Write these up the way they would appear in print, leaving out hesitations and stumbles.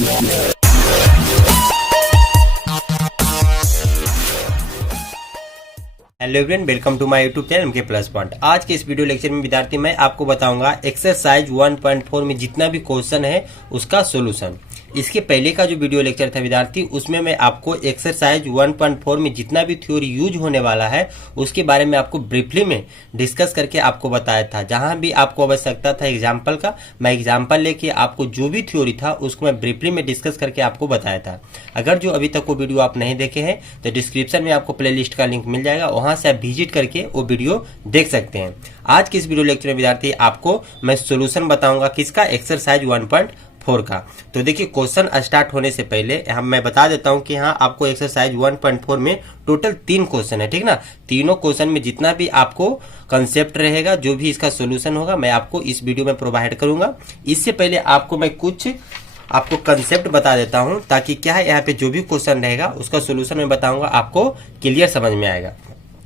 Hello everyone, welcome to my YouTube channel के plus point. आज के इस वीडियो लेक्चर में विद्यार्थी मैं आपको बताऊंगा एक्सरसाइज 1.4 में जितना भी क्वेश्चन है उसका सॉल्यूशन। इसके पहले का जो वीडियो लेक्चर था विद्यार्थी, उसमें मैं आपको एक्सरसाइज 1.4 में जितना भी थ्योरी यूज होने वाला है उसके बारे में आपको ब्रीफली में डिस्कस करके आपको बताया था। जहां भी आपको आवश्यकता था एग्जाम्पल का, मैं एग्जाम्पल लेके आपको जो भी थ्योरी था उसको मैं ब्रीफली में डिस्कस करके आपको बताया था। अगर जो अभी तक वो वीडियो आप नहीं देखे हैं तो डिस्क्रिप्शन में आपको प्ले लिस्ट का लिंक मिल जाएगा, वहां से आप विजिट करके वो वीडियो देख सकते हैं। आज के इस वीडियो लेक्चर में विद्यार्थी आपको मैं सॉल्यूशन बताऊंगा किसका, एक्सरसाइज 1.4 का। तो देखिए, क्वेश्चन स्टार्ट होने से पहले मैं बता देता हूं कि यहाँ आपको एक्सरसाइज 1.4 में टोटल 3 क्वेश्चन है, ठीक ना। तीनों क्वेश्चन में जितना भी आपको कंसेप्ट रहेगा, जो भी इसका सॉल्यूशन होगा, मैं आपको इस वीडियो में प्रोवाइड करूंगा। इससे पहले आपको मैं कुछ आपको कंसेप्ट बता देता हूं, ताकि क्या है यहाँ पे जो भी क्वेश्चन रहेगा उसका सॉल्यूशन मैं बताऊंगा, आपको क्लियर समझ में आएगा।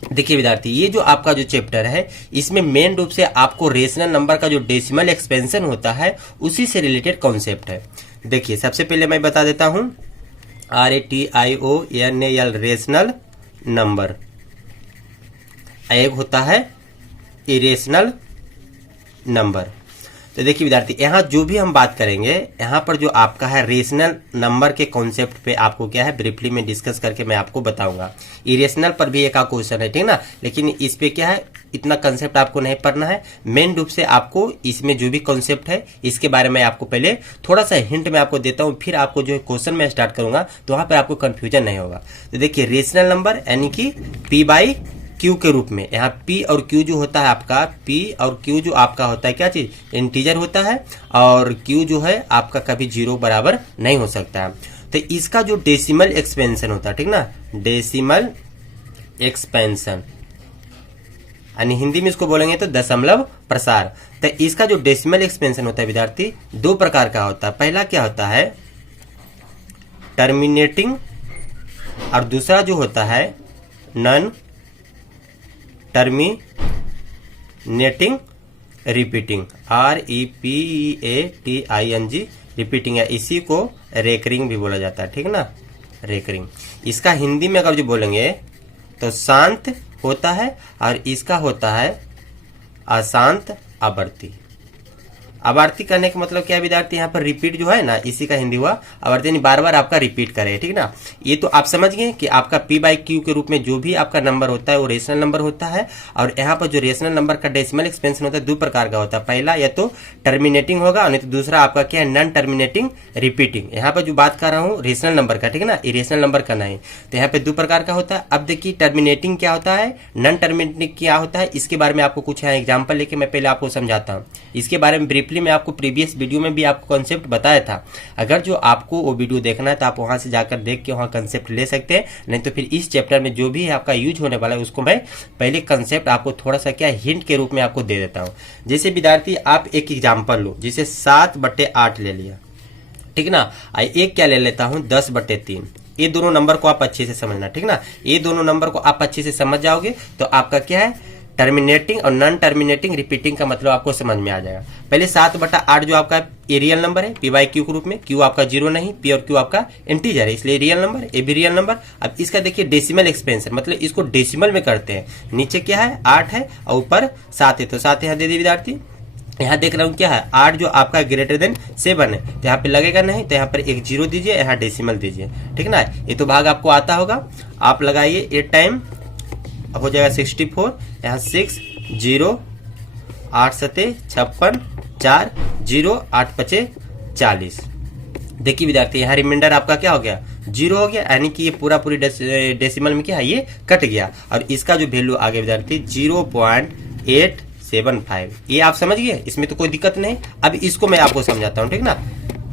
देखिए विद्यार्थी, ये जो आपका जो चैप्टर है इसमें मेन रूप से आपको रेशनल नंबर का जो डेसिमल एक्सपेंशन होता है उसी से रिलेटेड कॉन्सेप्ट है। देखिए, सबसे पहले मैं बता देता हूं RATIONAL रेशनल नंबर, एक होता है इरेशनल नंबर। तो देखिए विद्यार्थी, यहाँ जो भी हम बात करेंगे, यहाँ पर जो आपका है रेशनल नंबर के कॉन्सेप्ट पे आपको क्या है ब्रीफली में डिस्कस करके मैं आपको बताऊंगा। इरेशनल पर भी एक क्वेश्चन है, ठीक ना, लेकिन इस पे क्या है इतना कंसेप्ट आपको नहीं पढ़ना है। मेन रूप से आपको इसमें जो भी कॉन्सेप्ट है इसके बारे में आपको पहले थोड़ा सा हिंट मैं आपको देता हूँ, फिर आपको जो क्वेश्चन में स्टार्ट करूंगा तो वहां पर आपको कंफ्यूजन नहीं होगा। तो देखिए, रेशनल नंबर यानी कि P/Q के रूप में, यहाँ P और Q जो होता है आपका, P और Q जो आपका होता है क्या चीज, इंटीजर होता है, और Q जो है आपका कभी 0 बराबर नहीं हो सकता है। तो इसका जो डेसिमल एक्सपेंशन होता है, ठीक ना, डेसिमल एक्सपेंशन यानी हिंदी में इसको बोलेंगे तो दशमलव प्रसार। तो इसका जो डेसिमल एक्सपेंशन होता है विद्यार्थी, 2 प्रकार का होता है। पहला क्या होता है टर्मिनेटिंग, और दूसरा जो होता है non terminating repeating, REPEATING repeating है। इसी को रेकरिंग भी बोला जाता है, ठीक ना, रेकरिंग। इसका हिंदी में अगर जो बोलेंगे तो शांत होता है, और इसका होता है अशांत आवर्ती। आवर्ती करने का मतलब क्या है विद्यार्थी, यहाँ पर रिपीट जो है ना, इसी का हिंदी हुआ आवर्ती, यानी बार बार आपका रिपीट करे, ठीक ना। ये तो आप समझ गए कि आपका P/Q के रूप में जो भी आपका नंबर होता है वो रेशनल नंबर होता है। और यहाँ पर जो रेशनल नंबर का डेसिमल एक्सपेंशन होता है 2 प्रकार का होता है। पहला या तो टर्मिनेटिंग होगा, और नहीं तो दूसरा आपका क्या है नॉन टर्मिनेटिंग रिपीटिंग। यहाँ पर जो बात कर रहा हूँ रेशनल नंबर का, ठीक है ना, इरेशनल नंबर का नहीं। तो यहाँ पे 2 प्रकार का होता है। अब देखिए, टर्मिनेटिंग क्या होता है, नॉन टर्मिनेटिंग क्या होता है, इसके बारे में आपको कुछ यहाँ एग्जाम्पल लेके मैं पहले आपको समझाता हूँ। इसके बारे में ब्रीफली मैं आपको प्रीवियस वीडियो में भी आपको कॉन्सेप्ट बताया था। अगर जो आपको वो वीडियो देखना है तो आप वहां से जाकर देख के वहां कॉन्सेप्ट ले सकते हैं, नहीं तो फिर इस चैप्टर में जो भी आपका यूज होने वाला है उसको मैं पहले कॉन्सेप्ट आपको थोड़ा सा क्या हिंट के रूप में आपको दे देता हूं। जैसे विद्यार्थी आप एक एग्जाम्पल लो, जैसे 7/8 ले लिया, ठीक ना, एक क्या ले लेता हूं 10/3। ये दोनों नंबर को आप अच्छे से समझना, ठीक ना। ये दोनों नंबर को आप अच्छे से समझ जाओगे तो आपका क्या है टर्मिनेटिंग और नॉन टर्मिनेटिंग रिपीटिंग का मतलब आपको समझ में आ जाएगा। पहले 7/8 जो आपका ये रियल नंबर है P/Q के रूप में, Q आपका 0 नहीं, P और Q आपका इंटीजर है, इसलिए रियल नंबर, ये भी रियल नंबर। अब इसका देखिए डेसिमल एक्सपेंशन, मतलब इसको डेसिमल में करते हैं। नीचे क्या है 8 है और ऊपर 7 है, तो 7 यहाँ दे दी विद्यार्थी। यहाँ देख रहा हूँ क्या है 8 जो आपका ग्रेटर देन 7 है, तो यहाँ पे लगेगा नहीं, तो यहाँ पर एक 0 दीजिए, यहाँ डेसिमल दीजिए, ठीक ना। ये तो भाग आपको आता होगा, आप लगाइए 8 टाइम, अब हो जाएगा 64, यहाँ 6 0 8 7 56 4 0 8 5 40। देखिए विद्यार्थी, यहाँ रिमाइंडर आपका क्या हो गया 0 हो गया, यानी कि ये पूरी डेसिमल में क्या है ये कट गया, और इसका जो वैल्यू आ गया विद्यार्थी 0.875। ये आप समझ गए, इसमें तो कोई दिक्कत नहीं। अब इसको मैं आपको समझाता हूँ, ठीक ना।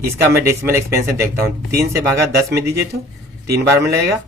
इसका मैं डेसिमल एक्सपेंशन देखता हूँ। 3 से भागा 10 में दीजिए तो 3 बार में लगेगा,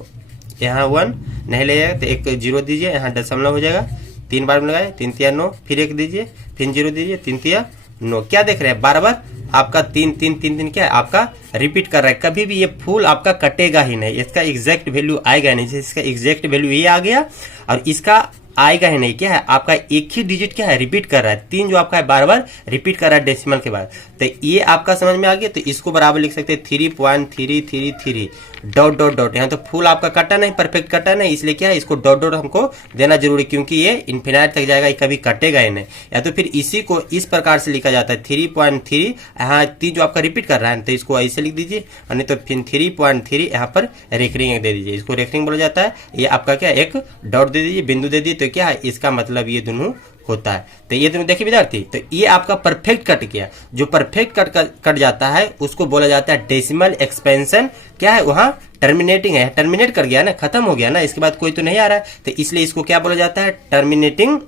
यहाँ 1 नहीं लगेगा तो एक 0 दीजिए, यहाँ दशमलव हो जाएगा। 3 बार में लगाए, 3 तिया 9, फिर 1 दीजिए, फिर 0 दीजिए, 3 तिया 9। क्या देख रहे हैं, बार बार आपका 3 3 3 3 क्या है आपका रिपीट कर रहा है। कभी भी ये फुल आपका कटेगा ही नहीं, इसका एग्जैक्ट वैल्यू आएगा नहीं। इसका एग्जैक्ट वैल्यू ये आ गया, और इसका आएगा ही नहीं। क्या है आपका एक ही डिजिट क्या है रिपीट कर रहा है, 3 जो आपका है बार बार रिपीट कर रहा है डेसिमल के बाद। तो ये आपका समझ में आ गया। तो इसको बराबर लिख सकते हैं 3.333 डॉट डॉट डॉट। यहाँ तो फुल आपका कटा नहीं, परफेक्ट कटा नहीं, इसलिए क्या है इसको डॉट डॉट हमको देना जरूरी, क्योंकि ये इन्फिनाइट तक जाएगा, ये कभी कटेगा ही नहीं। या तो फिर इसी को इस प्रकार से लिखा जाता है 3.3, यहाँ 3 जो आपका रिपीट कर रहा है तो इसको ऐसे लिख दीजिए, और नहीं तो फिर 3.3 यहाँ पर रेकरिंग दे दीजिए, इसको रेकरिंग बोला जाता है। ये आपका क्या एक डॉट दे दीजिए, बिंदु दे दीजिए, तो क्या है इसका मतलब ये दोनों होता है। तो ये दोनों देखिए विद्यार्थी, तो ये आपका परफेक्ट कट गया। जो परफेक्ट कट जाता है उसको बोला जाता है डेसिमल एक्सपेंशन। क्या है वहां टर्मिनेटिंग है, टर्मिनेट कर गया ना, खत्म हो गया ना, इसके बाद कोई तो नहीं आ रहा है, तो इसलिए इसको क्या बोला जाता है टर्मिनेटिंग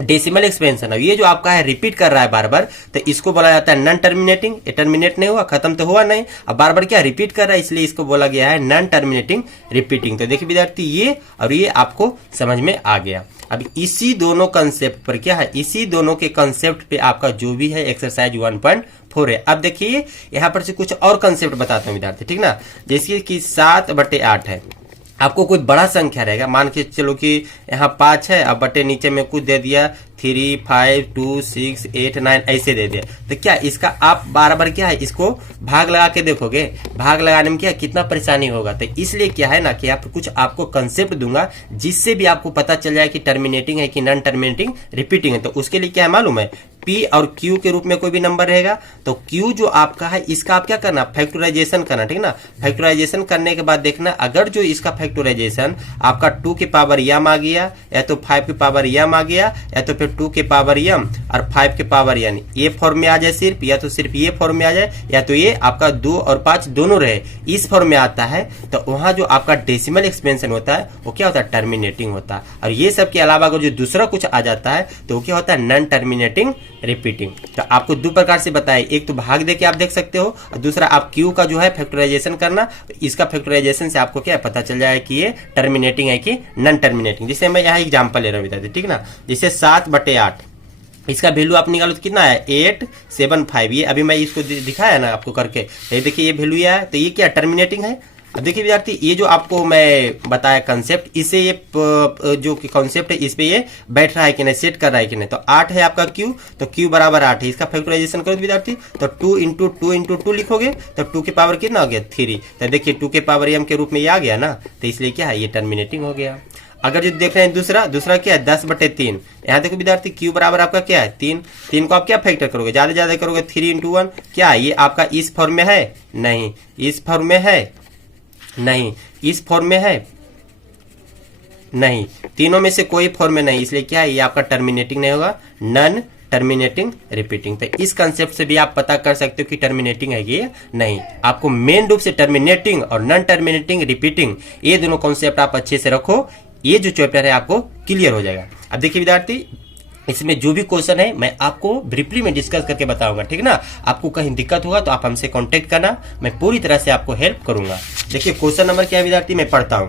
डेसिमल एक्सपेंशन। अब ये जो आपका है रिपीट कर रहा है बार बार, तो इसको बोला जाता है नॉन टर्मिनेटिंग। ये टर्मिनेट नहीं हुआ, खत्म तो हुआ नहीं, अब बार बार क्या रिपीट कर रहा है, इसलिए इसको बोला गया है नॉन टर्मिनेटिंग रिपीटिंग। तो देखिए विद्यार्थी ये और ये आपको समझ में आ गया। अब इसी दोनों कंसेप्ट पर क्या है, इसी दोनों के कंसेप्ट पे आपका जो भी है एक्सरसाइज 1.4 है। अब देखिए यहाँ पर से कुछ और कंसेप्ट बताता हूँ विद्यार्थी, ठीक ना। जैसे कि 7/8 है, आपको कोई बड़ा संख्या रहेगा, मान के चलो कि यहाँ 5 है, अब बटे नीचे में कुछ दे दिया 3, 5, 2, 6, 8, 9 ऐसे दे दिया, तो क्या इसका आप बार बार क्या है इसको भाग लगा के देखोगे, भाग लगाने में क्या कितना परेशानी होगा। तो इसलिए क्या है ना कि आप कुछ आपको कंसेप्ट दूंगा जिससे भी आपको पता चल जाए कि टर्मिनेटिंग है कि नॉन टर्मिनेटिंग रिपीटिंग है। तो उसके लिए क्या है मालूम है, P और Q के रूप में कोई भी नंबर रहेगा, तो Q जो आपका है इसका आप क्या करना फैक्टराइजेशन करना, ठीक ना। फैक्टराइजेशन करने के बाद देखना अगर जो इसका फैक्टराइजेशन आपका 2 के पावर m आ गया, या तो 5 के पावर m आ गया, या तो फिर 2 के पावर m और 5 के पावर यानी ये फॉर्म में आ जाए सिर्फ, या तो सिर्फ ये फॉर्म में आ जाए, या तो ये आपका 2 और 5 दोनों रहे, इस फॉर्म में आता है, तो वहां जो आपका डेसिमल एक्सपेंशन होता है वो क्या होता है टर्मिनेटिंग होता है। और ये सब के अलावा अगर जो दूसरा कुछ आ जाता है तो वो क्या होता है नॉन टर्मिनेटिंग रिपीटिंग। तो आपको 2 प्रकार से बताए, एक तो भाग दे के आप देख सकते हो, और दूसरा आप Q का जो है फैक्टराइजेशन करना, इसका फैक्टराइजेशन से आपको क्या पता चल जाए कि ये टर्मिनेटिंग है कि नॉन टर्मिनेटिंग। जैसे मैं यहाँ एग्जांपल ले रहा हूँ, ठीक ना। जैसे 7/8 इसका वैल्यू आप निकालो तो कितना है 875। ये अभी मैं इसको दिखाया ना आपको करके, ये देखिए ये वैल्यू है, तो ये क्या टर्मिनेटिंग है। अब देखिए विद्यार्थी ये जो आपको मैं बताया कंसेप्ट, इसे ये जो कॉन्सेप्ट है इस पे ये बैठ रहा है कि नहीं, सेट कर रहा है कि नहीं। तो 8 है आपका Q, तो Q बराबर 8 है, इसका फैक्टराइजेशन करो विद्यार्थी, तो 2 इंटू 2 इंटू 2 लिखोगे तो 2 के पावर कितना हो गया 3। तो देखिए 2 के पावर m के रूप में ये आ गया ना, तो इसलिए क्या है ये टर्मिनेटिंग हो गया। अगर जो देख रहे हैं दूसरा क्या है 10/3, यहाँ देखो विद्यार्थी Q बराबर आपका क्या है 3 को आप क्या फैक्टर करोगे, ज्यादा करोगे 3 इंटू 1, क्या ये आपका इस फॉर्म में है नहीं, इस फॉर्म में है नहीं, इस फॉर्म में है नहीं, तीनों में से कोई फॉर्म में नहीं, इसलिए क्या है ये आपका टर्मिनेटिंग नहीं होगा, नॉन टर्मिनेटिंग रिपीटिंग। तो इस कंसेप्ट से भी आप पता कर सकते हो कि टर्मिनेटिंग है कि नहीं। आपको मेन रूप से टर्मिनेटिंग और नॉन टर्मिनेटिंग रिपीटिंग ये दोनों कॉन्सेप्ट आप अच्छे से रखो, ये जो चैप्टर है आपको क्लियर हो जाएगा। अब देखिए विद्यार्थी इसमें जो भी क्वेश्चन है मैं आपको ब्रीफली में डिस्कस करके बताऊंगा, ठीक ना। आपको कहीं दिक्कत होगा तो आप हमसे कांटेक्ट करना, मैं पूरी तरह से आपको हेल्प करूंगा। देखिए क्वेश्चन नंबर क्या है विद्यार्थी, मैं पढ़ता हूं।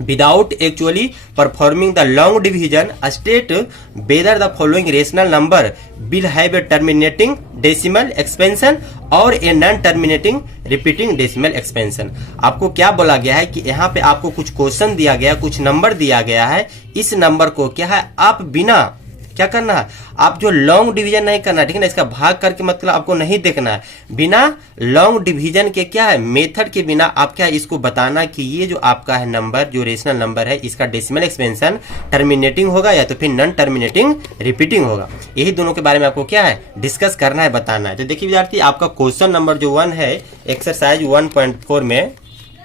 Without actually performing the long division state whether the following rational number will have a terminating decimal expansion और a non terminating repeating decimal expansion. आपको क्या बोला गया है कि यहाँ पे आपको कुछ क्वेश्चन दिया गया, कुछ नंबर दिया गया है, इस नंबर को क्या है आप बिना क्या करना है, आप जो लॉन्ग डिवीजन नहीं करना, ठीक है ना, इसका भाग करके मतलब आपको नहीं देखना है, बिना लॉन्ग डिवीजन के क्या है मेथड के बिना आप क्या इसको बताना कि ये जो आपका है नंबर जो रेशनल नंबर है इसका डेसिमल एक्सपेंशन टर्मिनेटिंग होगा या तो फिर नॉन टर्मिनेटिंग रिपीटिंग होगा। यही दोनों के बारे में आपको क्या है डिस्कस करना है, बताना है। तो देखिए विद्यार्थी आपका क्वेश्चन नंबर जो 1 है एक्सरसाइज 1.4 में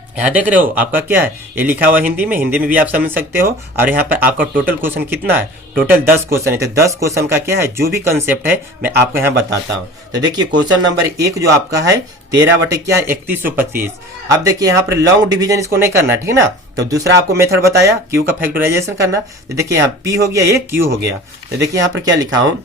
यहाँ देख रहे हो आपका क्या है ये लिखा हुआ हिंदी में भी आप समझ सकते हो। और यहाँ पे आपका टोटल क्वेश्चन कितना है, टोटल 10 क्वेश्चन है। तो 10 क्वेश्चन का क्या है जो भी कंसेप्ट है मैं आपको यहाँ बताता हूँ। तो देखिए क्वेश्चन नंबर 1 जो आपका है 13/3125। अब देखिए यहाँ पर लॉन्ग डिवीजन इसको नहीं करना, ठीक ना। तो दूसरा आपको मेथड बताया Q का फैक्टराइजेशन करना। तो देखिए यहाँ P हो गया, ये Q हो गया। तो देखिए यहाँ पर क्या लिखा हूँ,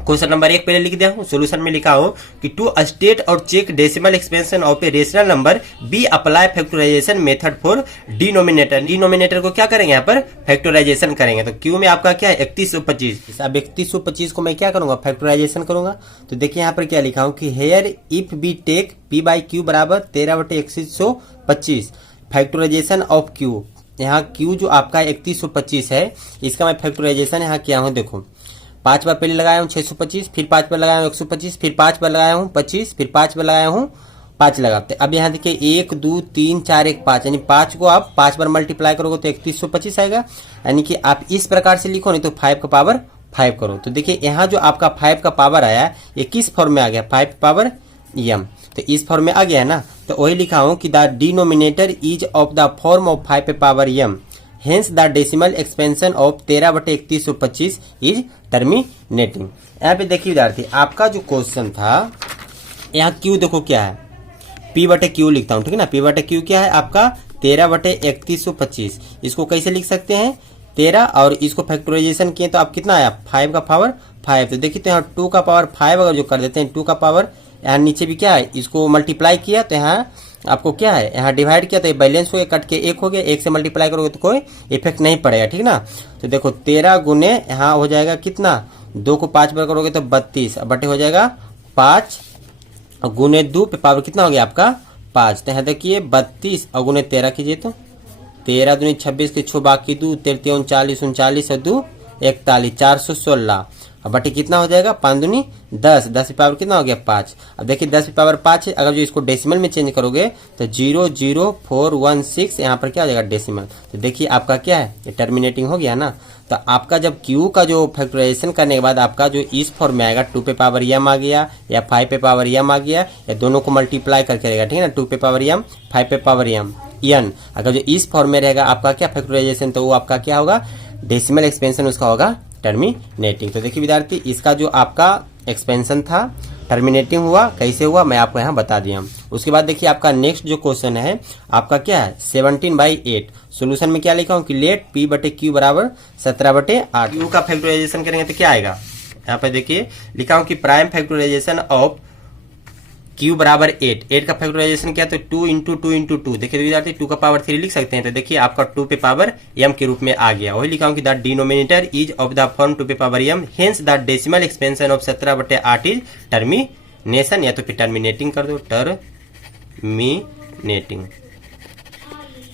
क्वेश्चन नंबर 1 पहले लिख दिया हूं, सोल्यूशन में लिखा हूं कि टू स्टेट और check decimal expansion of a rational number B apply factorization method for denominator. Denominator को क्या करेंगे यहाँ पर फैक्टराइजेशन करेंगे। तो क्यू में आपका क्या है 3125। अब 3125 को मैं क्या करूंगा फैक्टराइजेशन करूंगा। तो देखिए यहाँ पर क्या लिखा हूं कि here if B take P/Q बराबर 13/3125 फैक्टराइजेशन ऑफ Q यहाँ Q जो आपका 3125 है, इसका मैं फैक्टराइजेशन यहाँ किया हूँ। देखो 5 बार पहले लगाया हूँ 625, फिर 5 बार लगाया हूँ 125, फिर 5 बार लगाया हूँ 25, फिर 5 बार लगाया हूँ 5 लगाते। अब यहाँ देखिए 1 2 3 4 1 5, यानी 5 को आप 5 बार मल्टीप्लाई करोगे तो 3125 आएगा। यानी कि आप इस प्रकार से लिखो, नहीं तो 5 का पावर 5 करो। तो देखिए यहाँ जो आपका 5 का पावर आया ये किस फॉर्म में आ गया, 5 पावर m, तो इस फॉर्म में आ गया है ना। तो वही लिखा हूँ कि the denominator is of the form of 5 power m, hence the decimal expansion of 13/3125 is terminating. यहाँ पे देखिए विद्यार्थी, आपका जो क्वेश्चन था यहाँ Q देखो क्या है, P/Q लिखता हूँ, ठीक है ना। P/Q क्या है आपका 13/3125। इसको कैसे लिख सकते हैं, 13 और इसको फैक्टराइजेशन किए तो आप कितना आया 5 का पावर 5। तो देखिए तो यहाँ 2 का पावर 5 अगर जो कर देते हैं 2 का पावर, यहाँ नीचे भी क्या है इसको मल्टीप्लाई किया तो यहाँ आपको क्या है यहाँ डिवाइड किया तो ये बैलेंस हो गया, कट के 1 हो गया। 1 से मल्टीप्लाई करोगे तो कोई इफेक्ट नहीं पड़ेगा, ठीक ना। तो देखो 13 गुने यहाँ हो जाएगा कितना, 2 को 5 बार करोगे तो 32, बटे हो जाएगा 5 और गुने 2 पे पावर कितना हो गया आपका 5। तो यहाँ देखिए 32 और गुने 13 कीजिए तो 13 दूनी 26 के 6 बाकी 2 13 39 39 और 2 41 416 और बटे कितना हो जाएगा 5 दूनी 10, 10 पे पावर कितना हो गया 5। अब देखिए 10 पे पावर 5 है, अगर जो इसको डेसिमल में चेंज करोगे तो 00416 यहाँ पर क्या हो जाएगा डेसिमल। तो देखिए आपका क्या है ये टर्मिनेटिंग हो गया ना। तो आपका जब Q का जो फैक्टराइजेशन करने के बाद आपका जो इस फॉर्म में आएगा 2 पे पावर m आ गया या 5 पे पावर m आ गया, या दोनों को मल्टीप्लाई करके रहेगा, ठीक है ना। 2 पे पावर m 5 पे पावर m n, अगर जो इस फॉर्म में रहेगा आपका क्या फैक्टराइजेशन, तो वो आपका क्या होगा डेसिमल एक्सपेंशन उसका होगा टर्मिनेटिंग। तो देखिए विद्यार्थी, इसका जो आपका एक्सपेंशन था टर्मिनेटिंग हुआ, कैसे हुआ मैं आपको यहाँ बता दिया। उसके बाद देखिए आपका नेक्स्ट जो क्वेश्चन है आपका क्या है 17/8। सोल्यूशन में क्या लिखा हूँ कि लेट P/Q बराबर 17/8। Q का फैक्टराइजेशन करेंगे तो क्या आएगा, यहाँ पे देखिए लिखा हूँ कि प्राइम फैक्टराइजेशन ऑफ Q बराबर 8। 8 का फैक्टराइजेशन क्या, तो 2 इंटू 2 इंटू 2। देखिए विद्यार्थी 2 का पावर 3 लिख सकते हैं, तो देखिए आपका 2 पे पावर m के रूप में आ गया। वही लिखा हूँ कि the denominator is of the form 2 पे power m, hence the decimal expansion of 17/8 is termination, या तो फिर टर्मिनेटिंग कर दो, टर्मिनेटिंग,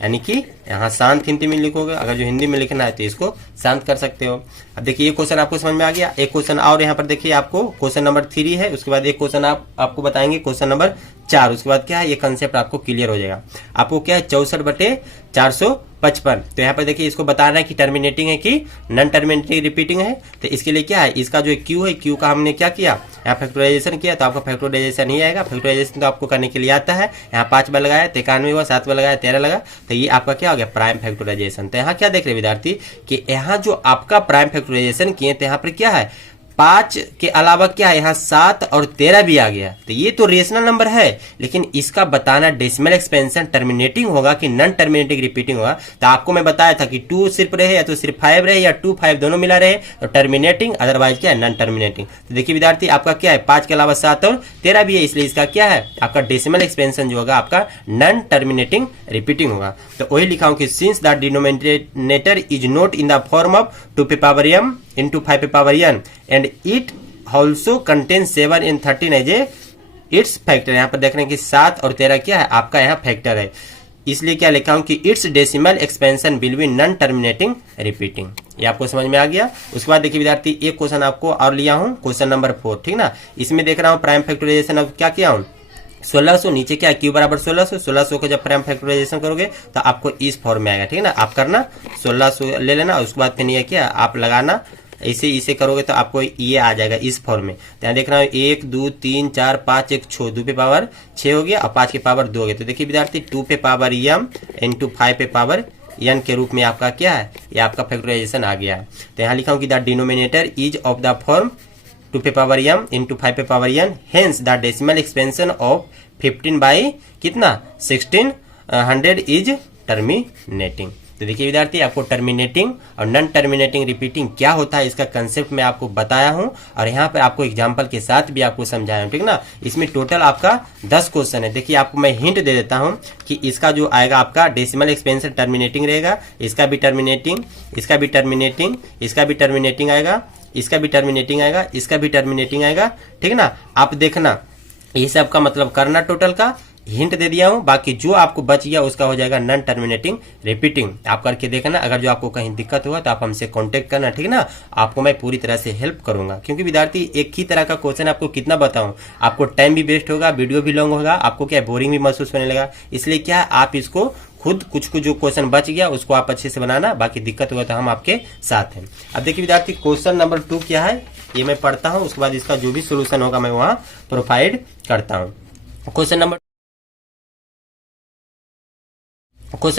यानी कि यहाँ शांत हिंदी में लिखोगे। अगर जो हिंदी में लिखना है तो इसको शांत कर सकते हो। अब देखिए ये क्वेश्चन आपको समझ में आ गया। एक क्वेश्चन और यहाँ पर देखिए आपको क्वेश्चन नंबर 3 है, उसके बाद एक क्वेश्चन आपको बताएंगे क्वेश्चन नंबर 4। उसके बाद क्या है ये कंसेप्ट आपको क्लियर हो जाएगा। आपको क्या है 64/455। तो यहाँ पर देखिए इसको बताना है कि टर्मिनेटिंग है कि नॉन टर्मिनेटिंग रिपीटिंग है। तो इसके लिए क्या है, इसका जो Q है Q का हमने क्या किया यहाँ फैक्टराइजेशन किया, तो आपका फैक्टराइजेशन ही आएगा। फैक्टराइजेशन तो आपको करने के लिए आता है। यहाँ 5 बार लगाया 91 हुआ, 7 बार लगाया 13 लगा, तो ये आपका क्या हो गया प्राइम फैक्टराइजेशन। तो यहाँ क्या देख रहे विद्यार्थी कि यहाँ जो आपका प्राइम फैक्टराइजेशन किए तो यहाँ पर क्या है 5 के अलावा क्या है यहाँ 7 और 13 भी आ गया। तो ये तो रेशनल नंबर है, लेकिन इसका बताना डेसिमल एक्सपेंशन टर्मिनेटिंग होगा कि नॉन टर्मिनेटिंग रिपीटिंग होगा। तो आपको मैं बताया था कि 2 सिर्फ रहे या तो सिर्फ 5 रहे या 2 5 दोनों मिला रहे तो टर्मिनेटिंग, अदरवाइज क्या है नॉन टर्मिनेटिंग। तो देखिए विद्यार्थी आपका क्या है 5 के अलावा 7 और 13 भी है, इसलिए इसका क्या है आपका डेसिमल एक्सपेंशन जो होगा आपका नॉन टर्मिनेटिंग रिपीटिंग होगा। तो वही लिखा हूं कि since the denominator is not in the form of 2 पे पावर m into 5 पे power n and it also contains 7 and 13 as a its factor. यहाँ पर देख रहे हैं कि 7 और 13 क्या है आपका यहाँ फैक्टर है, इसलिए क्या लिखा हूं कि it's decimal expansion will be non terminating repeating. ये आपको समझ में आ गया। उसके बाद देखिए विद्यार्थी एक क्वेश्चन आपको और लिया हूं क्वेश्चन नंबर 4, ठीक ना। इसमें देख रहा हूं प्राइम फैक्टराइजेशन अब क्या किया हूं 1600, नीचे क्या है Q बराबर 1600। 1600 को जब प्राइम फैक्टराइजेशन करोगे तो आपको इस फॉर्म में आएगा, ठीक है ना। आप करना 1600 ले लेना, उसके बाद फिर ये क्या आप लगाना, ऐसे इसे करोगे तो आपको ये आ जाएगा इस फॉर्म में। तो यहाँ देख रहा हूँ 1 2 3 4 5 1 6, 2 पे पावर 6 हो गया और 5 के पावर 2 हो गया। तो देखिए विद्यार्थी 2 पे पावर m इंटू 5 पे पावर n के रूप में आपका क्या है ये आपका फैक्टराइजेशन आ गया। तो यहाँ लिखा हूँ कि the denominator is of the form 2 पे पावर m इंटू 5 पे power n, hence the decimal expansion of 15 by कितना 1600 इज टर्मिनेटिंग। तो देखिए विद्यार्थी आपको टर्मिनेटिंग और नॉन टर्मिनेटिंग रिपीटिंग क्या होता है इसका कंसेप्ट मैं आपको बताया हूं और यहाँ पर आपको एग्जांपल के साथ भी आपको समझाया हूं, ठीक ना। इसमें टोटल आपका 10 क्वेश्चन है। देखिए आपको मैं हिंट दे देता हूं कि इसका जो आएगा आपका डेसिमल एक्सपेंशन टर्मिनेटिंग रहेगा, इसका भी टर्मिनेटिंग, इसका भी टर्मिनेटिंग, इसका भी टर्मिनेटिंग आएगा, इसका भी टर्मिनेटिंग आएगा, इसका भी टर्मिनेटिंग आएगा, ठीक ना। आप देखना ये सब का मतलब करना टोटल का हिंट दे दिया हूं। बाकी जो आपको बच गया उसका हो जाएगा नॉन टर्मिनेटिंग रिपीटिंग। आप करके देखना, अगर जो आपको कहीं दिक्कत हुआ तो आप हमसे कांटेक्ट करना, ठीक ना। आपको मैं पूरी तरह से हेल्प करूंगा, क्योंकि विद्यार्थी एक ही तरह का क्वेश्चन आपको कितना बताऊं, आपको टाइम भी वेस्ट होगा, वीडियो भी लॉन्ग होगा, आपको क्या बोरिंग भी महसूस होने लगा। इसलिए क्या आप इसको खुद कुछ जो क्वेश्चन बच गया उसको आप अच्छे से बनाना, बाकी दिक्कत हुआ तो हम आपके साथ हैं। अब देखिए विद्यार्थी, क्वेश्चन नंबर 2 क्या है ये मैं पढ़ता हूं, उसके बाद इसका जो भी सोल्यूशन होगा मैं वहां प्रोवाइड करता हूं। क्वेश्चन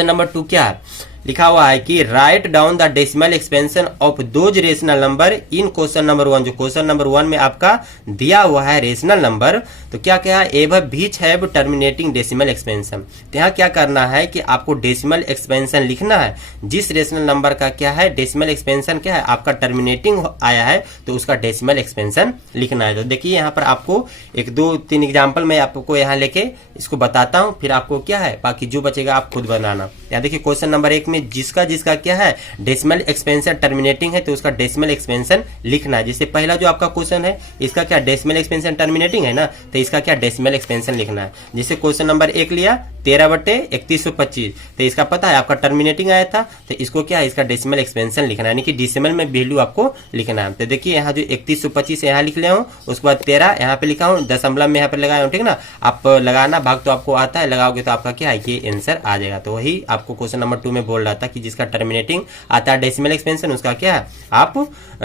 नंबर 2 क्या है, लिखा हुआ है कि write down the decimal expansion of those rational number in question number 1। जो क्वेश्चन नंबर 1 में आपका दिया हुआ है रेशनल नंबर, तो क्या क्या है, एवं बीच है टर्मिनेटिंग डेसिमल एक्सपेंशन। तो यहाँ क्या करना है कि आपको डेसिमल एक्सपेंशन लिखना है। जिस रेशनल नंबर का क्या है डेसिमल एक्सपेंशन क्या है आपका टर्मिनेटिंग आया है, तो उसका डेसिमल एक्सपेंशन लिखना है। तो देखिए यहाँ पर आपको 1 2 3 एग्जाम्पल मैं आपको यहाँ लेके इसको बताता हूँ, फिर आपको क्या है बाकी जो बचेगा आप खुद बनाना। यहाँ देखिए क्वेश्चन नंबर 1 में जिसका क्या है डेसिमल एक्सपेंशन टर्मिनेटिंग है, तो उसका डेसिमल एक्सपेंशन लिखना है। जैसे पहला जो आपका क्वेश्चन है इसका क्या डेसिमल एक्सपेंशन टर्मिनेटिंग है ना, तो इसका क्या डेसिमल एक्सपेंशन लिखना है। जैसे क्वेश्चन नंबर 1 लिया 13/3125, तो इसका पता है आपका टर्मिनेटिंग आया था, तो इसको क्या है इसका डेसिमल एक्सपेंशन लिखना है, यानी कि डेसिमल में वैल्यू आपको लिखना है। तो देखिए यहाँ जो 3125 यहाँ लिख लिया हूँ, उसके बाद 13 यहाँ पे लिखा हूँ, दशमलव में यहाँ पे लगाया हूँ, ठीक ना। आप लगाना भाग तो आपको आता है, लगाओगे तो आपका क्या है ये आंसर आ जाएगा। तो वही आपको क्वेश्चन नंबर 2 में बोल रहा था कि जिसका टर्मिनेटिंग आता है डेसिमल एक्सपेंशन, उसका क्या है आप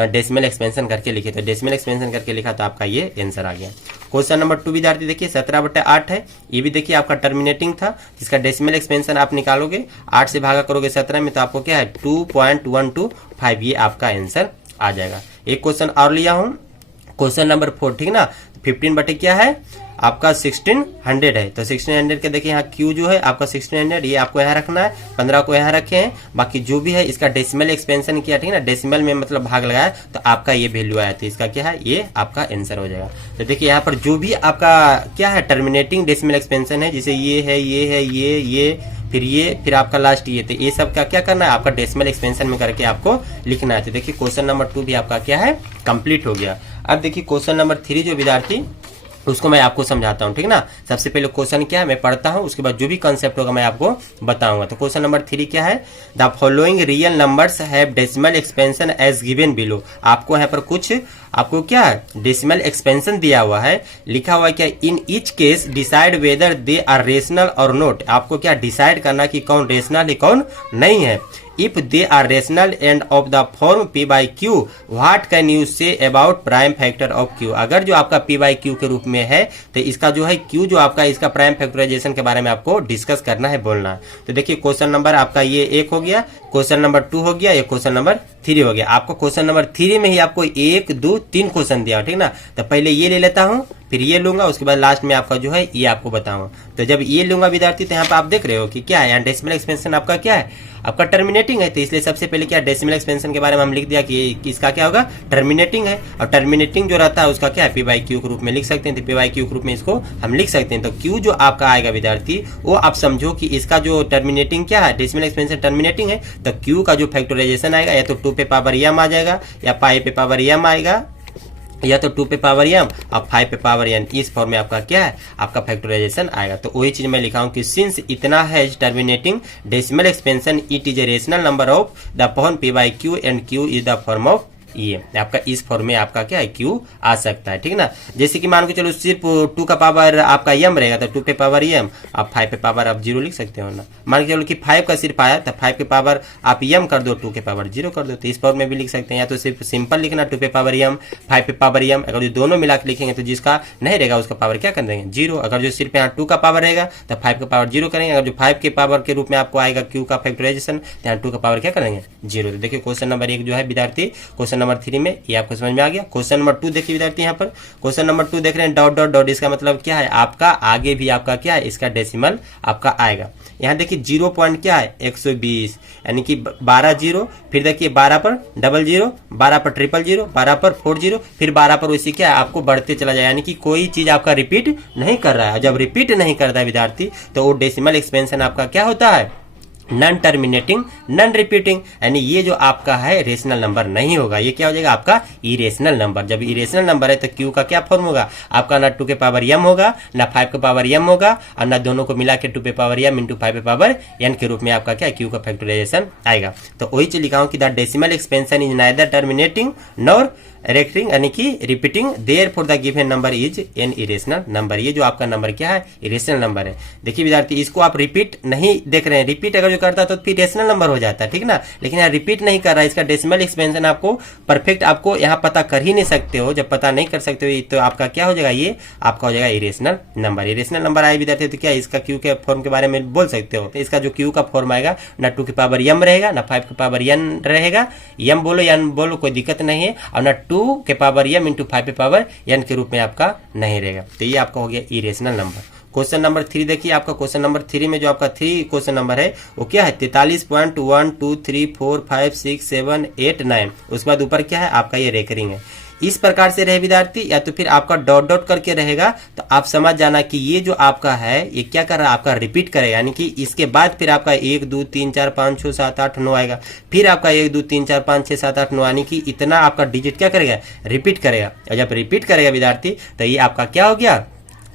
डेसिमल एक्सपेंशन करके लिखे। तो डेसिमल एक्सपेंशन करके लिखा तो आपका ये आंसर आ गया। क्वेश्चन नंबर 2 विद्यार्थी देखिए 17/8 है, ये भी देखिए आपका टर्मिनेटिंग था, जिसका डेसिमल एक्सपेंशन आप निकालोगे 8 से भागा करोगे 17 में, तो आपको क्या है 2.125 ये आपका आंसर आ जाएगा। एक क्वेश्चन और लिया हूं, क्वेश्चन नंबर 4, ठीक ना। 15 बटे क्या है आपका 1600 है, तो 1600 के देखिए यहाँ क्यू जो है आपका 1600 ये आपको यहाँ रखना है, 15 को यहाँ रखे हैं, बाकी जो भी है इसका डेसिमल एक्सपेंशन किया, ठीक ना, डेसिमल में मतलब भाग लगाया, तो आपका ये वैल्यू आया, तो इसका क्या है ये आपका आंसर हो जाएगा। तो देखिए यहाँ पर जो भी आपका क्या है टर्मिनेटिंग डेसिमल एक्सपेंशन है, जैसे ये है ये फिर आपका लास्ट ये, तो ये सब का क्या करना है आपका डेसिमल एक्सपेंशन में करके आपको लिखना है। तो देखिए क्वेश्चन नंबर 2 भी आपका क्या है कंप्लीट हो गया। अब देखिए क्वेश्चन नंबर 3 जो विद्यार्थी उसको मैं आपको समझाता हूं, ठीक ना। सबसे पहले क्वेश्चन क्या है मैं पढ़ता हूं, उसके बाद जो भी कंसेप्ट होगा मैं आपको बताऊंगा। तो क्वेश्चन नंबर 3 क्या है, the following real numbers have decimal expansion as given below. आपको यहाँ पर कुछ आपको क्या डेसिमल एक्सपेंशन दिया हुआ है, लिखा हुआ है क्या, in each case decide whether they are rational or not. आपको क्या डिसाइड करना कि कौन रेशनल है कौन नहीं है। If they are rational and of the form p by q, what can you say about prime factor of q? अगर जो आपका p by q के रूप में है, तो इसका जो है q जो आपका इसका प्राइम फैक्टराइजेशन के बारे में आपको डिस्कस करना है, बोलना है। तो देखिए क्वेश्चन नंबर आपका ये 1 हो गया, क्वेश्चन नंबर 2 हो गया, ये क्वेश्चन नंबर 3 हो गया। आपको क्वेश्चन नंबर 3 में ही आपको 1 2 3 क्वेश्चन दिया, ठीक ना। तो पहले ये ले लेता हूँ, फिर ये लूंगा, उसके बाद लास्ट में आपका जो है ये आपको बताऊंगा। तो जब ये लूंगा विद्यार्थी, तो यहाँ पे आप देख रहे हो कि क्या है यहाँ डेसिमल एक्सपेंशन आपका क्या है आपका टर्मिनेटिंग है, तो इसलिए सबसे पहले क्या डेसिमल एक्सपेंशन के बारे में हम लिख दिया कि इसका क्या होगा टर्मिनेटिंग है, और टर्मिनेटिंग जो रहता है उसका क्या है पी बाई क्यू के रूप में लिख सकते हैं। तो पी बाई क्यू के रूप में इसको हम लिख सकते हैं। तो क्यू जो आपका आएगा विद्यार्थी वो आप समझो कि इसका जो टर्मिनेटिंग क्या है डेसिमल एक्सपेंशन टर्मिनेटिंग है, तो क्यू का जो फैक्टराइजेशन आएगा या तो 2 पे पावर m आ जाएगा, या पाई पे पावर m आएगा, या तो 2 पे पावर m और 5 पे पावर n, इस फॉर्म में आपका क्या है आपका फैक्टराइजेशन आएगा। तो वही चीज मैं लिखा हूं कि सिंस इतना है terminating decimal expansion it is a rational number of the form p by q and q is the form of ये आपका इस फॉर्म में आपका क्या है क्यू आ सकता है, ठीक ना। जैसे कि मान के चलो सिर्फ 2 का पावर आपका m रहेगा, तो 2 पे पावर m, आप 5 पे पावर आप 0 लिख सकते हो ना। मान के चलो कि 5 का सिर्फ आया, तो 5 के पावर आप m कर दो, 2 के पावर 0 कर दो, तो इस फॉर्म में भी लिख सकते हैं। या तो सिर्फ सिंपल लिखना 2 पे पावर m 5 पे पावर m, अगर जो दोनों मिला के लिखेंगे तो जिसका नहीं रहेगा उसका पावर क्या कर देंगे 0। अगर जो सिर्फ यहाँ 2 का पावर रहेगा तो 5 का पावर 0 करेंगे, अगर जो 5 के पावर के रूप में आपको आएगा क्यू का फैक्टराइजेशन, तो यहाँ 2 का पावर क्या करेंगे 0। तो देखिए क्वेश्चन नंबर 1 जो है विद्यार्थी क्वेश्चन नंबर 3 में ये आपको समझ में आ गया। क्वेश्चन नंबर 2 देखिए विद्यार्थी, यहाँ पर क्वेश्चन नंबर 2 देख रहे हैं डॉट डॉट डॉट, इसका मतलब क्या है आपका आगे भी आपका क्या है इसका डेसिमल आपका आएगा। यहाँ देखिए 0 पॉइंट क्या है 120, यानी कि 12 0, फिर देखिए 12 पर 00, 12 पर 000, 12 पर 40, फिर 12 पर वैसे क्या है आपको बढ़ते चला जाए, यानी कि कोई चीज आपका रिपीट नहीं कर रहा है। जब रिपीट नहीं करता है विद्यार्थी, तो वो डेसिमल एक्सपेंशन आपका क्या होता है नॉन टर्मिनेटिंग, नॉन रिपीटिंग, यानी ये जो आपका है रेशनल नंबर नहीं होगा, ये क्या हो जाएगा आपका इरेशनल नंबर। जब इरेशनल नंबर है तो क्यू का क्या फॉर्म होगा आपका, ना 2 के पावर m होगा, ना 5 के पावर m होगा, और ना दोनों को मिला के 2 पे पावर m इंटू 5 पे पावर n के रूप में आपका क्या क्यू का फैक्टराइजेशन आएगा। तो वही चीज लिखा हूं कि the decimal expansion is neither terminating nor recurring यानी कि repeating, therefore the given number is an irrational number. ये जो आपका नंबर क्या है इरेशनल नंबर है। देखिए विद्यार्थी, इसको आप रिपीट नहीं देख रहे हैं, रिपीट अगर जो करता तो फिर रेशनल नंबर हो जाता है, ठीक ना, लेकिन यहाँ रिपीट नहीं कर रहा है। इसका डेसिमल एक्सपेंशन आपको परफेक्ट आपको यहाँ पता कर ही नहीं सकते हो। जब पता नहीं कर सकते हो तो आपका क्या हो जाएगा, ये आपका हो जाएगा इरेशनल नंबर। इरेशनल नंबर आए विद्यार्थी तो क्या इसका क्यू के फॉर्म के बारे में बोल सकते हो। तो इसका जो क्यू का फॉर्म आएगा ना 2 के पावर m रहेगा, ना 5 के पावर n रहेगा, m बोलो n बोलो कोई दिक्कत नहीं है, और ना 2 के पावर m इंटू 5 पे पावर n के रूप में आपका नहीं रहेगा। तो ये आपका हो गया इरेशनल नंबर। क्वेश्चन नंबर 3 देखिए, आपका क्वेश्चन नंबर 3 में जो आपका 3 क्वेश्चन नंबर है वो क्या है 43.1 2 3 4 5 6 7 8 9। उसके बाद ऊपर क्या है आपका ये रेकरिंग है। इस प्रकार से रहे विद्यार्थी, या तो फिर आपका डॉट डॉट करके रहेगा, तो आप समझ जाना कि ये जो आपका है ये क्या कर रहा है आपका रिपीट करेगा, यानी कि इसके बाद फिर आपका 1 2 3 4 5 6 7 8 9 आएगा, फिर आपका 1 2 3 4 5 6 7 8 9, यानी कि इतना आपका डिजिट क्या करेगा रिपीट करेगा। और जब रिपीट करेगा विद्यार्थी तो ये आपका क्या हो गया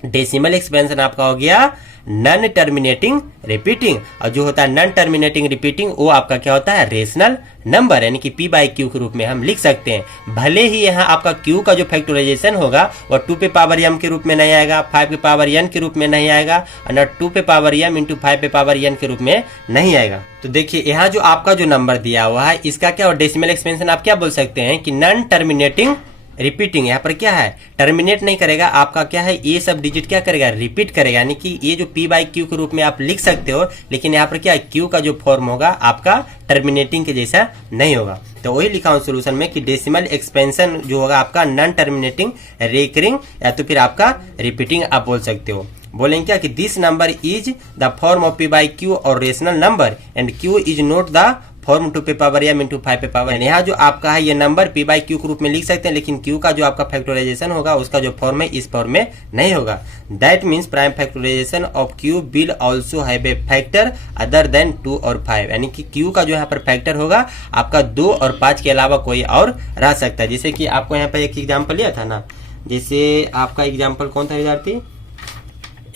डेसिमल एक्सपेंशन आपका हो गया नॉन टर्मिनेटिंग रिपीटिंग। और जो होता है नॉन टर्मिनेटिंग रिपीटिंग वो आपका क्या होता है रेशनल नंबर, यानी कि p बाई क्यू के रूप में हम लिख सकते हैं। भले ही यहाँ आपका q का जो फैक्टराइजेशन होगा वो 2 पे पावर m के रूप में नहीं आएगा, 5 पे पावर n के रूप में नहीं आएगा, और ना 2 पे पावर m इंटू 5 पे पावर n के रूप में नहीं आएगा। तो देखिए यहाँ जो आपका जो नंबर दिया हुआ है इसका क्या डेसिमल एक्सपेंशन आप क्या बोल सकते हैं कि नॉन टर्मिनेटिंग रिपीटिंग। यहाँ पर क्या है टर्मिनेट नहीं करेगा आपका, क्या है ये सब डिजिट क्या करेगा रिपीट करेगा, यानी कि ये जो p बाई क्यू के रूप में आप लिख सकते हो, लेकिन यहाँ पर क्या है क्यू का जो फॉर्म होगा आपका टर्मिनेटिंग के जैसा नहीं होगा। तो वही लिखा हूं सोल्यूशन में कि डेसिमल एक्सपेंशन जो होगा आपका नॉन टर्मिनेटिंग रेकरिंग, या तो फिर आपका रिपीटिंग आप बोल सकते हो। बोलेंगे क्या कि this number is the form of p by q और rational number and q is not the form 2 पे पावर m इंटू 5 पे पावर। यहाँ जो आपका है ये नंबर p बाई क्यू के रूप में लिख सकते हैं, लेकिन q का जो आपका फैक्टराइजेशन होगा उसका जो फॉर्म है इस फॉर्म में नहीं होगा। That means prime factorization of q will also have a factor other than 2 और 5, यानी कि q का जो यहाँ पर फैक्टर होगा आपका 2 और 5 के अलावा कोई और रह सकता है। जैसे कि आपको यहाँ पर एक एग्जाम्पल लिया था ना, जैसे आपका एग्जाम्पल कौन था विद्यार्थी,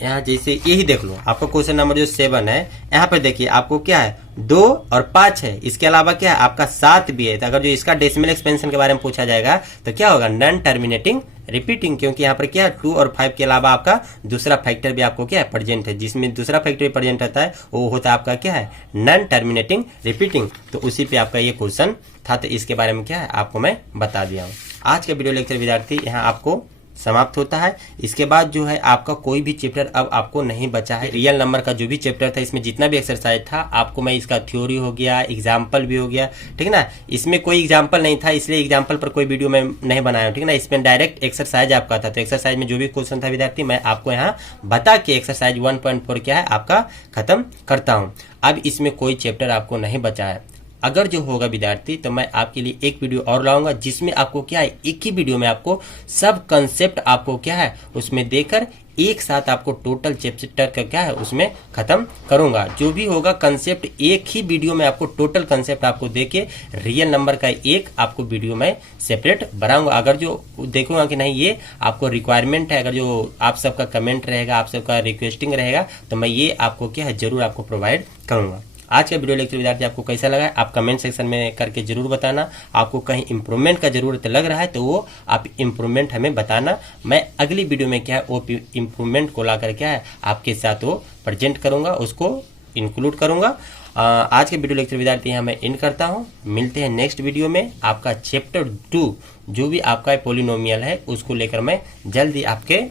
यहाँ जैसे यही देख लो आपका क्वेश्चन नंबर जो 7 है, यहाँ पर देखिए आपको क्या है 2 और 5 है, इसके अलावा क्या है आपका 7 भी है। तो अगर जो इसका डेसिमल एक्सपेंशन के बारे में पूछा जाएगा तो क्या होगा नॉन टर्मिनेटिंग रिपीटिंग, क्योंकि यहाँ पर क्या है 2 और 5 के अलावा आपका दूसरा फैक्टर भी आपको क्या है प्रेजेंट है, जिसमें दूसरा फैक्टर भी प्रेजेंट रहता है वो होता है आपका क्या है नॉन टर्मिनेटिंग रिपीटिंग। तो उसी पे आपका ये क्वेश्चन था, तो इसके बारे में क्या है आपको मैं बता दिया हूँ। आज का वीडियो लेक्चर विद्यार्थी यहाँ आपको समाप्त होता है। इसके बाद जो है आपका कोई भी चैप्टर अब आपको नहीं बचा है। रियल नंबर का जो भी चैप्टर था इसमें जितना भी एक्सरसाइज था आपको मैं इसका थ्योरी हो गया, एग्जाम्पल भी हो गया, ठीक है ना। इसमें कोई एग्जाम्पल नहीं था इसलिए एग्जाम्पल पर कोई वीडियो मैं नहीं बनाया, ठीक है ना। इसमें डायरेक्ट एक्सरसाइज आपका था, तो एक्सरसाइज में जो भी क्वेश्चन था विद्यार्थी मैं आपको यहाँ बता के एक्सरसाइज 1.4 क्या है आपका खत्म करता हूँ। अब इसमें कोई चैप्टर आपको नहीं बचा है। अगर जो होगा विद्यार्थी तो मैं आपके लिए एक वीडियो और लाऊंगा जिसमें आपको क्या है एक ही वीडियो में आपको सब कंसेप्ट आपको क्या है उसमें देकर एक साथ आपको टोटल चैप्टर का क्या है उसमें खत्म करूंगा। जो भी होगा कंसेप्ट एक ही वीडियो में आपको टोटल कंसेप्ट आपको देके रियल नंबर का एक आपको वीडियो में सेपरेट बनाऊंगा। अगर जो देखूंगा कि नहीं ये आपको रिक्वायरमेंट है, अगर जो आप सबका कमेंट रहेगा, आप सबका रिक्वेस्टिंग रहेगा, तो मैं ये आपको क्या है जरूर आपको प्रोवाइड करूंगा। आज का वीडियो लेक्चर विद्यार्थी आपको कैसा लगा है आप कमेंट सेक्शन में करके जरूर बताना। आपको कहीं इंप्रूवमेंट का जरूरत लग रहा है तो वो आप इंप्रूवमेंट हमें बताना। मैं अगली वीडियो में क्या है वो इंप्रूवमेंट को लाकर क्या है आपके साथ वो प्रेजेंट करूंगा, उसको इंक्लूड करूंगा। आज के वीडियो लेक्चर विद्यार्थी यहाँ मैं एंड करता हूँ। मिलते हैं नेक्स्ट वीडियो में। आपका चैप्टर 2 जो भी आपका पॉलिनोमियल है उसको लेकर मैं जल्दी आपके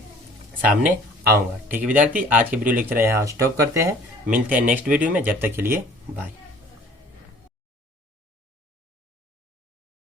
सामने आऊंगा। ठीक है विद्यार्थी, आज के वीडियो लेक्चर यहाँ स्टॉप करते हैं। मिलते हैं नेक्स्ट वीडियो में, जब तक के लिए बाय।